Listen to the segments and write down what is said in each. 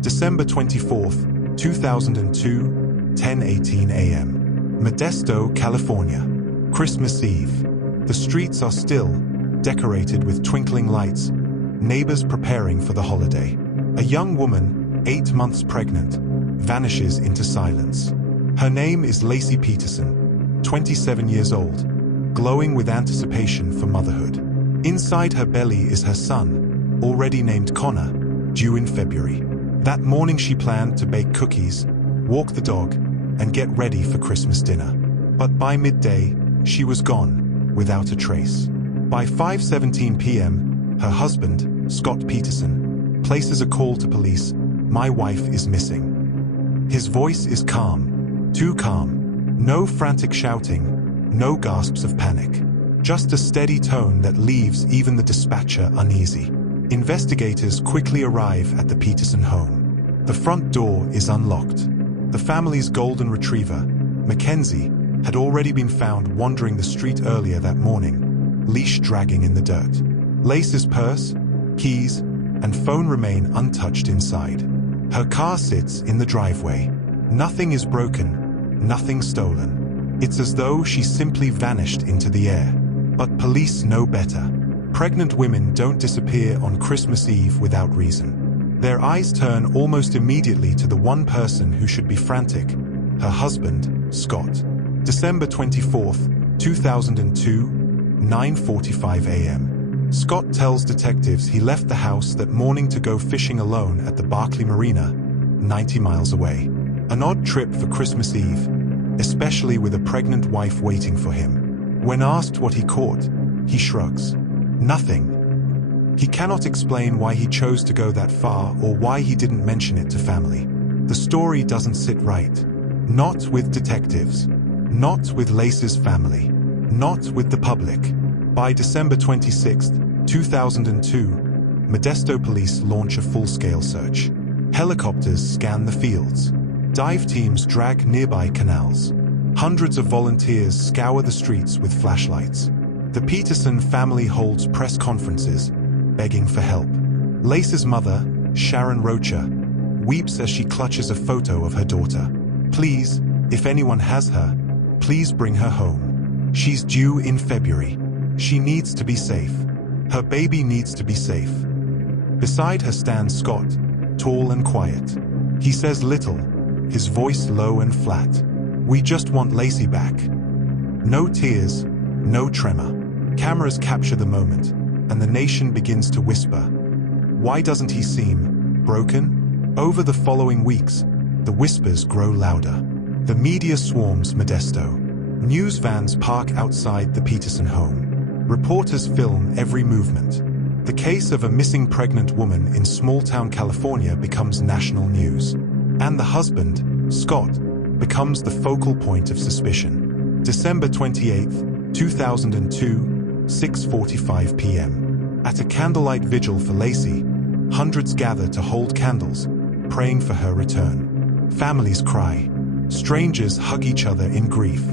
December 24th, 2002, 10:18 a.m. Modesto, California. Christmas Eve. The streets are still, decorated with twinkling lights, neighbors preparing for the holiday. A young woman, 8 months pregnant, vanishes into silence. Her name is Laci Peterson, 27 years old, glowing with anticipation for motherhood. Inside her belly is her son, already named Conner, due in February. That morning she planned to bake cookies, walk the dog, and get ready for Christmas dinner. But by midday, she was gone, without a trace. By 5:17 p.m., her husband, Scott Peterson, places a call to police. "My wife is missing." His voice is calm, too calm. No frantic shouting, no gasps of panic. Just a steady tone that leaves even the dispatcher uneasy. Investigators quickly arrive at the Peterson home. The front door is unlocked. The family's golden retriever, Mackenzie, had already been found wandering the street earlier that morning, leash dragging in the dirt. Laci's purse, keys, and phone remain untouched inside. Her car sits in the driveway. Nothing is broken, nothing stolen. It's as though she simply vanished into the air. But police know better. Pregnant women don't disappear on Christmas Eve without reason. Their eyes turn almost immediately to the one person who should be frantic, her husband, Scott. December 24th, 2002, 9:45 a.m. Scott tells detectives he left the house that morning to go fishing alone at the Barkley Marina, 90 miles away. An odd trip for Christmas Eve, especially with a pregnant wife waiting for him. When asked what he caught, he shrugs. Nothing. He cannot explain why he chose to go that far or why he didn't mention it to family. The story doesn't sit right. Not with detectives. Not with Laci's family. Not with the public. By December 26, 2002, Modesto police launch a full-scale search. Helicopters scan the fields. Dive teams drag nearby canals. Hundreds of volunteers scour the streets with flashlights. The Peterson family holds press conferences, begging for help. Laci's mother, Sharon Rocha, weeps as she clutches a photo of her daughter. "Please, if anyone has her, please bring her home. She's due in February. She needs to be safe. Her baby needs to be safe." Beside her stands Scott, tall and quiet. He says little, his voice low and flat. "We just want Laci back." No tears, no tremor. Cameras capture the moment, and the nation begins to whisper. Why doesn't he seem broken? Over the following weeks, the whispers grow louder. The media swarms Modesto. News vans park outside the Peterson home. Reporters film every movement. The case of a missing pregnant woman in small-town California becomes national news. And the husband, Scott, becomes the focal point of suspicion. December 28th, 2002, 6:45 p.m. At a candlelight vigil for Laci, hundreds gather to hold candles, praying for her return. Families cry. Strangers hug each other in grief.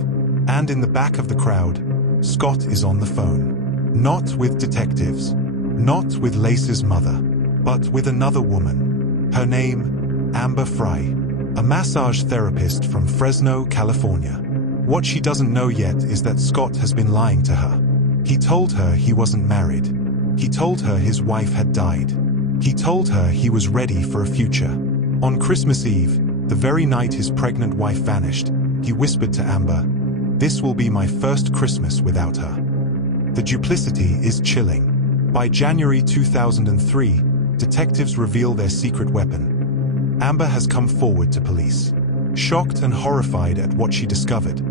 And in the back of the crowd, Scott is on the phone. Not with detectives. Not with Laci's mother. But with another woman. Her name, Amber Frey. A massage therapist from Fresno, California. What she doesn't know yet is that Scott has been lying to her. He told her he wasn't married. He told her his wife had died. He told her he was ready for a future. On Christmas Eve, the very night his pregnant wife vanished, he whispered to Amber, "This will be my first Christmas without her." The duplicity is chilling. By January 2003, detectives reveal their secret weapon. Amber has come forward to police. Shocked and horrified at what she discovered,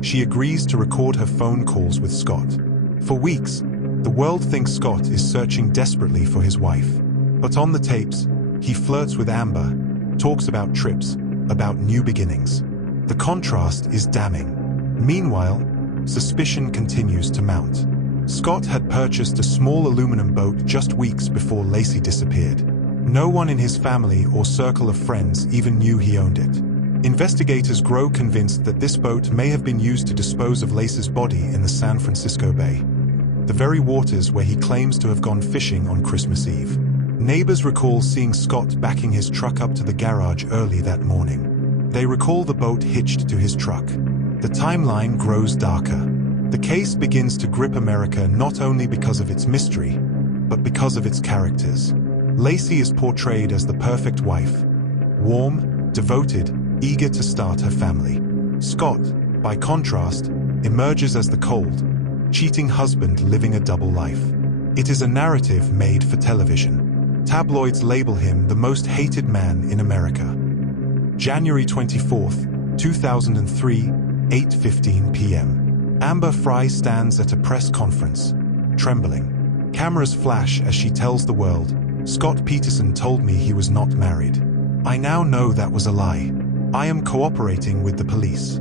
she agrees to record her phone calls with Scott. For weeks, the world thinks Scott is searching desperately for his wife. But on the tapes, he flirts with Amber, talks about trips, about new beginnings. The contrast is damning. Meanwhile, suspicion continues to mount. Scott had purchased a small aluminum boat just weeks before Laci disappeared. No one in his family or circle of friends even knew he owned it. Investigators grow convinced that this boat may have been used to dispose of Laci's body in the San Francisco Bay, the very waters where he claims to have gone fishing on Christmas Eve. Neighbors recall seeing Scott backing his truck up to the garage early that morning. They recall the boat hitched to his truck. The timeline grows darker. The case begins to grip America not only because of its mystery, but because of its characters. Laci is portrayed as the perfect wife, warm, devoted, eager to start her family. Scott, by contrast, emerges as the cold, cheating husband living a double life. It is a narrative made for television. Tabloids label him the most hated man in America. January 24th, 2003, 8:15 p.m. Amber Frey stands at a press conference, trembling. Cameras flash as she tells the world, "Scott Peterson told me he was not married. I now know that was a lie. I am cooperating with the police."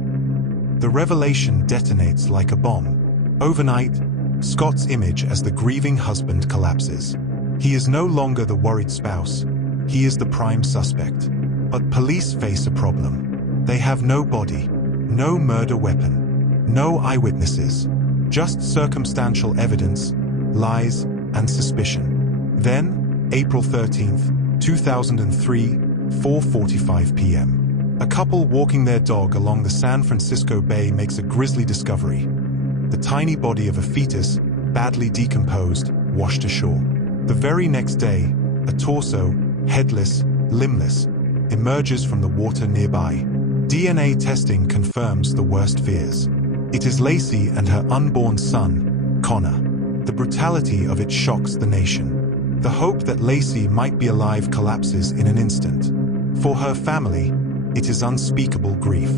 The revelation detonates like a bomb. Overnight, Scott's image as the grieving husband collapses. He is no longer the worried spouse. He is the prime suspect. But police face a problem. They have no body, no murder weapon, no eyewitnesses, just circumstantial evidence, lies, and suspicion. Then, April 13th, 2003, 4:45 p.m. A couple walking their dog along the San Francisco Bay makes a grisly discovery. The tiny body of a fetus, badly decomposed, washed ashore. The very next day, a torso, headless, limbless, emerges from the water nearby. DNA testing confirms the worst fears. It is Laci and her unborn son, Conner. The brutality of it shocks the nation. The hope that Laci might be alive collapses in an instant. For her family, it is unspeakable grief.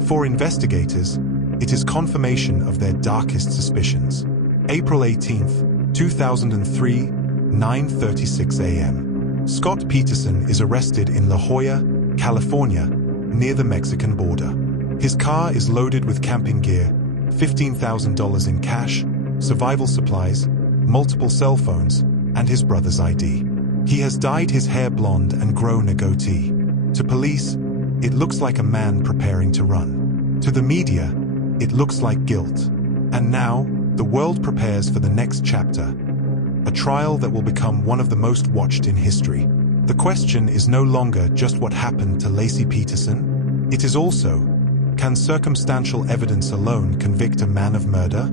For investigators, it is confirmation of their darkest suspicions. April 18th, 2003, 9:36 a.m. Scott Peterson is arrested in La Jolla, California, near the Mexican border. His car is loaded with camping gear, $15,000 in cash, survival supplies, multiple cell phones, and his brother's ID. He has dyed his hair blonde and grown a goatee. To police, it looks like a man preparing to run. To the media, it looks like guilt. And now, the world prepares for the next chapter, a trial that will become one of the most watched in history. The question is no longer just what happened to Laci Peterson. It is also, can circumstantial evidence alone convict a man of murder?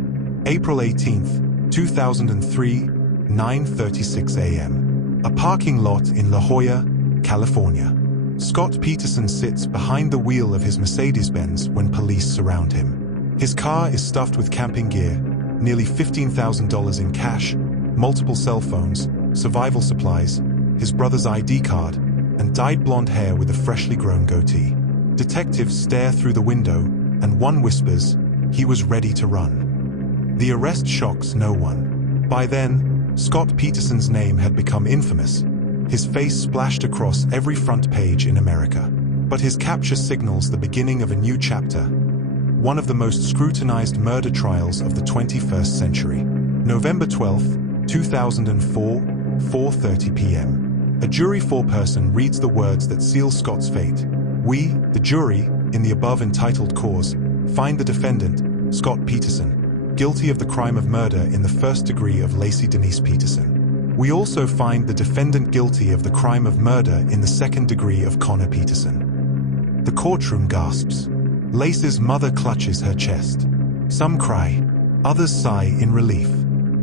April 18th, 2003, 9:36 a.m. A parking lot in La Jolla, California. Scott Peterson sits behind the wheel of his Mercedes-Benz when police surround him. His car is stuffed with camping gear, nearly $15,000 in cash, multiple cell phones, survival supplies, his brother's ID card, and dyed blonde hair with a freshly grown goatee. Detectives stare through the window, and one whispers, he was ready to run. The arrest shocks no one. By then, Scott Peterson's name had become infamous. His face splashed across every front page in America. But his capture signals the beginning of a new chapter, one of the most scrutinized murder trials of the 21st century. November 12th, 2004, 4:30 p.m. A jury foreperson reads the words that seal Scott's fate. We, the jury, in the above entitled cause, find the defendant, Scott Peterson, guilty of the crime of murder in the first degree of Laci Denise Peterson. We also find the defendant guilty of the crime of murder in the second degree of Conner Peterson. The courtroom gasps. Laci's mother clutches her chest. Some cry, others sigh in relief.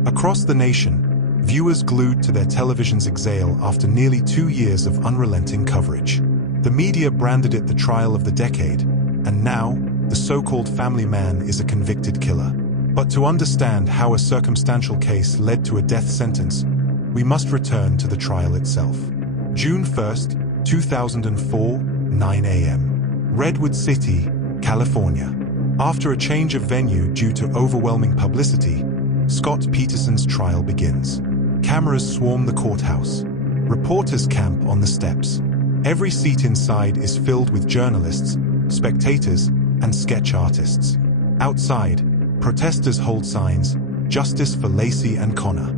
Across the nation, viewers glued to their televisions exhale after nearly 2 years of unrelenting coverage. The media branded it the trial of the decade, and now, the so-called family man is a convicted killer. But to understand how a circumstantial case led to a death sentence, we must return to the trial itself. June 1st, 2004, 9 a.m. Redwood City, California. After a change of venue due to overwhelming publicity, Scott Peterson's trial begins. Cameras swarm the courthouse. Reporters camp on the steps. Every seat inside is filled with journalists, spectators, and sketch artists. Outside, protesters hold signs, "Justice for Laci and Conner."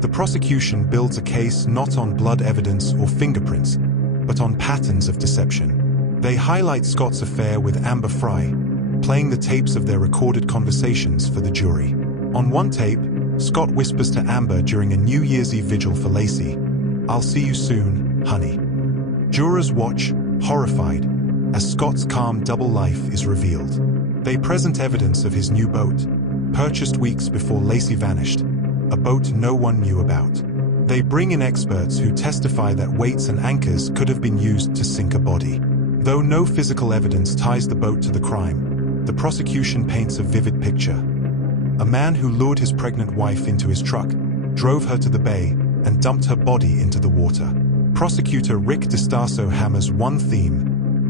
The prosecution builds a case not on blood evidence or fingerprints, but on patterns of deception. They highlight Scott's affair with Amber Frey, playing the tapes of their recorded conversations for the jury. On one tape, Scott whispers to Amber during a New Year's Eve vigil for Laci, "I'll see you soon, honey." Jurors watch, horrified, as Scott's calm double life is revealed. They present evidence of his new boat, purchased weeks before Laci vanished, a boat no one knew about. They bring in experts who testify that weights and anchors could have been used to sink a body. Though no physical evidence ties the boat to the crime, the prosecution paints a vivid picture. A man who lured his pregnant wife into his truck, drove her to the bay, and dumped her body into the water. Prosecutor Rick DiStaso hammers one theme: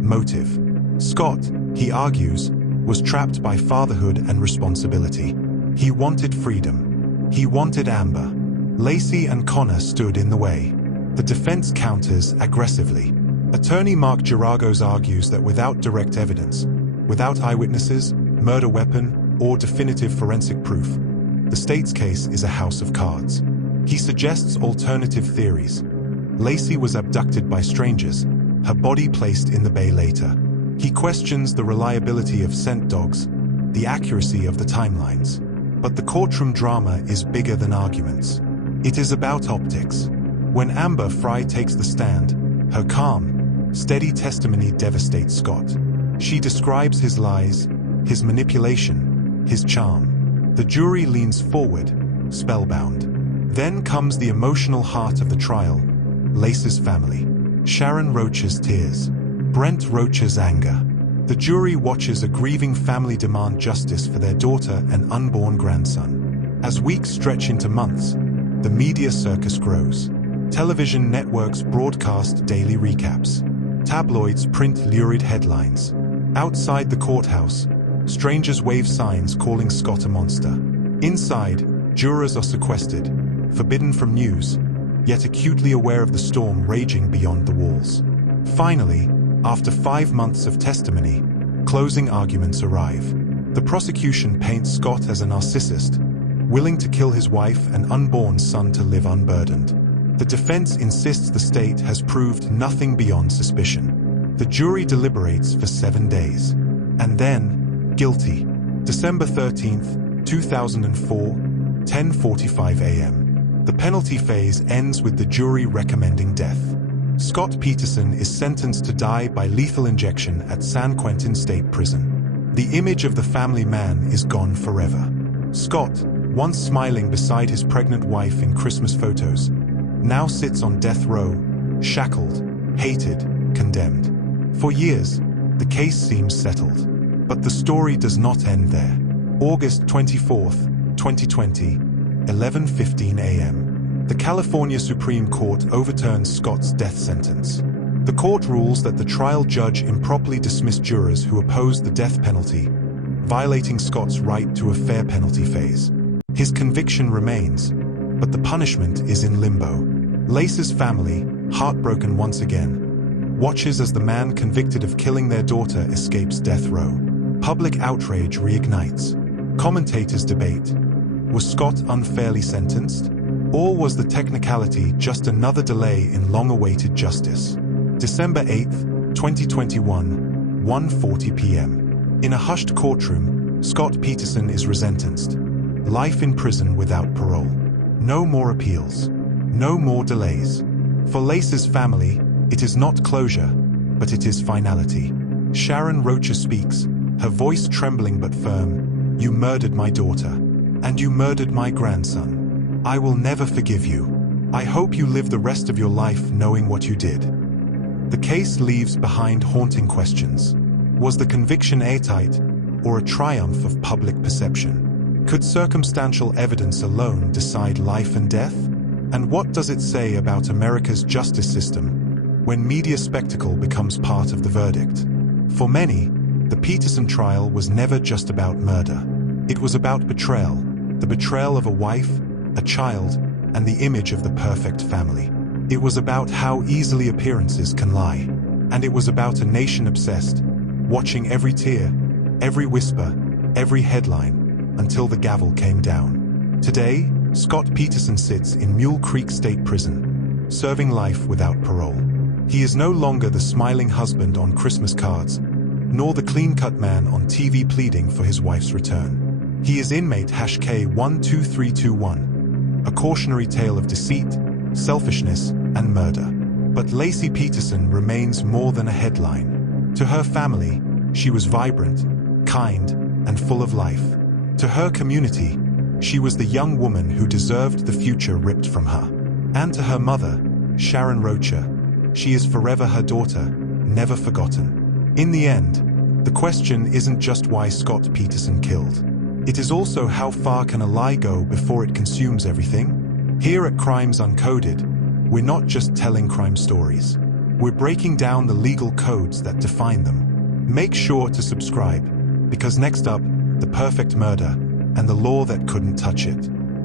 motive. Scott, he argues, was trapped by fatherhood and responsibility. He wanted freedom. He wanted Amber. Laci and Conner stood in the way. The defense counters aggressively. Attorney Mark Geragos argues that without direct evidence, without eyewitnesses, murder weapon, or definitive forensic proof, the state's case is a house of cards. He suggests alternative theories. Laci was abducted by strangers, her body placed in the bay later. He questions the reliability of scent dogs, the accuracy of the timelines. But the courtroom drama is bigger than arguments. It is about optics. When Amber Frey takes the stand, her calm, steady testimony devastates Scott. She describes his lies, his manipulation, his charm. The jury leans forward, spellbound. Then comes the emotional heart of the trial: Laci's family. Sharon Roach's tears. Brent Roach's anger. The jury watches a grieving family demand justice for their daughter and unborn grandson. As weeks stretch into months, the media circus grows. Television networks broadcast daily recaps. Tabloids print lurid headlines. Outside the courthouse, strangers wave signs calling Scott a monster. Inside, jurors are sequestered, forbidden from news, yet acutely aware of the storm raging beyond the walls. Finally, after 5 months of testimony, closing arguments arrive. The prosecution paints Scott as a narcissist, willing to kill his wife and unborn son to live unburdened. The defense insists the state has proved nothing beyond suspicion. The jury deliberates for 7 days. And then, guilty. December 13th, 2004, 10:45 a.m. The penalty phase ends with the jury recommending death. Scott Peterson is sentenced to die by lethal injection at San Quentin State Prison. The image of the family man is gone forever. Scott, once smiling beside his pregnant wife in Christmas photos, now sits on death row, shackled, hated, condemned. For years, the case seems settled. But the story does not end there. August 24th, 2020, 11:15 a.m. The California Supreme Court overturns Scott's death sentence. The court rules that the trial judge improperly dismissed jurors who opposed the death penalty, violating Scott's right to a fair penalty phase. His conviction remains, but the punishment is in limbo. Laci's family, heartbroken once again, watches as the man convicted of killing their daughter escapes death row. Public outrage reignites. Commentators debate: was Scott unfairly sentenced? Or was the technicality just another delay in long-awaited justice? December 8th, 2021, 1:40 p.m. In a hushed courtroom, Scott Peterson is resentenced. Life in prison without parole. No more appeals. No more delays. For Laci's family, it is not closure, but it is finality. Sharon Roach speaks, her voice trembling but firm. "You murdered my daughter, and you murdered my grandson. I will never forgive you. I hope you live the rest of your life knowing what you did." The case leaves behind haunting questions. Was the conviction airtight, or a triumph of public perception? Could circumstantial evidence alone decide life and death? And what does it say about America's justice system when media spectacle becomes part of the verdict? For many, the Peterson trial was never just about murder. It was about betrayal, the betrayal of a wife, a child, and the image of the perfect family. It was about how easily appearances can lie. And it was about a nation obsessed, watching every tear, every whisper, every headline, until the gavel came down. Today, Scott Peterson sits in Mule Creek State Prison, serving life without parole. He is no longer the smiling husband on Christmas cards, nor the clean-cut man on TV pleading for his wife's return. He is inmate #K12321. A cautionary tale of deceit, selfishness, and murder. But Laci Peterson remains more than a headline. To her family, she was vibrant, kind, and full of life. To her community, she was the young woman who deserved the future ripped from her. And to her mother, Sharon Rocha, she is forever her daughter, never forgotten. In the end, the question isn't just why Scott Peterson killed. It is also how far can a lie go before it consumes everything? Here at Crimes Uncoded, we're not just telling crime stories. We're breaking down the legal codes that define them. Make sure to subscribe, because next up, the perfect murder and the law that couldn't touch it.